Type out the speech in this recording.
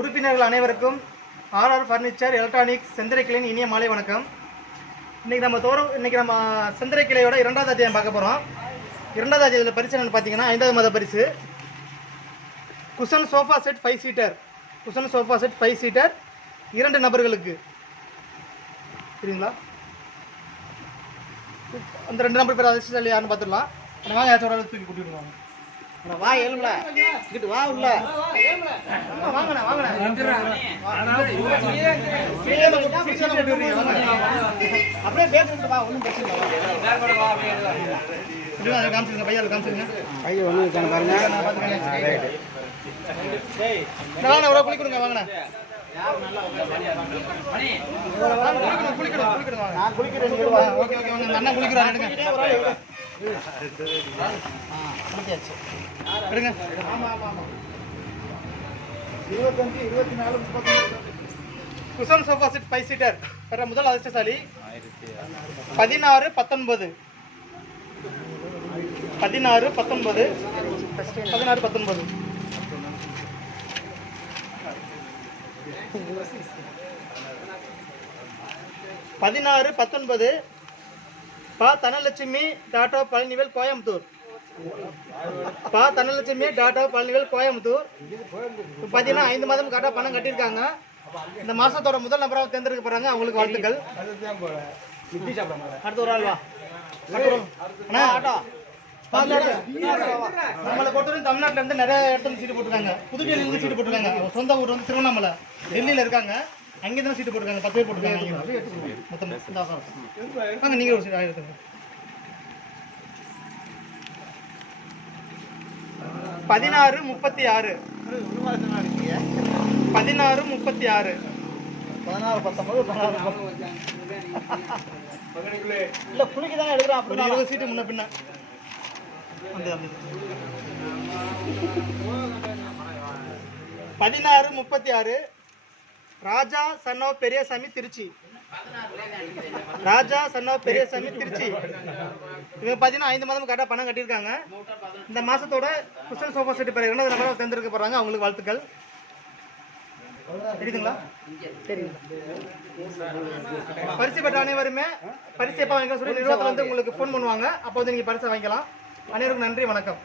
உறுப்பினர்கள் அனைவருக்கும் RR furniture electronics Sentharai கிளையின் இனிய மாலை வணக்கம். இன்றைக்கி நம்ம செந்தரை கிளையோட 2வது அத்தியாயம் பார்க்க போகிறோம். 2வது அத்தியாயத்தில் பரிசு என்னென்னு பார்த்தீங்கன்னா 5வது மாத பரிசு cushion sofa set 5 seater. Cushion sofa set 5 seater 2 நபர்களுக்கு. சரிங்களா? அந்த 2 நபர் பேர் அதிர்ஷ்டசாலி யாருன்னு பார்த்துடலாம். வாங்க, யாச்சும் ஒரு தூக்கி கூட்டிட்டு வாங்க. வா எழுமல இங்கிட்டு வா உள்ள வாங்கண்ணா வாங்கண்ணா அப்படியே பேசிட்டு வா, ஒன்றும் பிரச்சனை இல்லை. அதை காமிச்சிருங்க, பையால் காமிச்சிருங்க. ஐயோ ஒன்றும் இருக்கானு பாருங்க. வாங்கண்ணா, எவ்வளோ குளிக்கணுங்க, வாங்கண்ணா. குளிக்கணும். நான் குளிக்கிறேன். ஓகே ஓகே, வாங்க. அண்ணா குளிக்கிறான், எடுங்க. எடுங்க. 25, 24, 35. குஷன் சோஃபா செட் 5 சீட்டர் பெற முதல் அதிர்ஷ்டசாலி 16 19 16 19 16 19 16 19 பா தனலட்சுமி டாடா பழனிவேல் கோயம்புத்தூர். பா தனலட்சுமி டாடா பழனிவேல் கோயம்புத்தூர். பார்த்தீங்கன்னா 5 மாதம் கரெக்டாக பணம் கட்டியிருக்காங்க. இந்த மாசத்தோட முதல் நபராக தேர்ந்தெடுக்க போறாங்க. அவங்களுக்கு வாழ்த்துக்கள். அடுத்த ஒரு ஆள் வா. நம்மளை பொறுத்தவரைக்கும் தமிழ்நாட்டில இருந்து நிறைய இடத்துல சீட்டு போட்டுருக்காங்க. புதுடெல்லியில இருந்து சீட்டு போட்டுருக்காங்க. சொந்த ஊர் வந்து திருவண்ணாமலை, டெல்லியில இருக்காங்க. அங்கே தான் சீட்டு போட்டுருக்காங்க. 10 பேர் போட்டுருக்காங்க. மொத்தம் நீங்க ஒரு சீட் ஆயிரத்துக்கு 16 36 16 36 16, 19, 16. இல்ல குளிக்க தானே எடுக்கிறான். ஒரு 20 சீட்டு முன்ன பின்ன. 16 36 ராஜா சன்னோ பெரியசாமி திருச்சி. ராஜா சன்னோ பெரியசாமி திருச்சி. இவங்க பார்த்தீங்கன்னா 5 மாதம் கரெக்டாக பணம் கட்டியிருக்காங்க. இந்த மாசத்தோட குஷன் சோஃபா செட் பேர் 2வது நபராக தேர்ந்தெடுக்க போறாங்க. அவங்களுக்கு வாழ்த்துக்கள். தெரியுதுங்களா? சரி. பரிசு பெற்ற அனைவருமே பரிசு எப்போ வாங்கிக்கலாம் சொல்லி நிறுவனத்தில் வந்து உங்களுக்கு ஃபோன் பண்ணுவாங்க. அப்போ வந்து நீங்கள் பரிசை வாங்கிக்கலாம். அனைவருக்கும் நன்றி, வணக்கம்.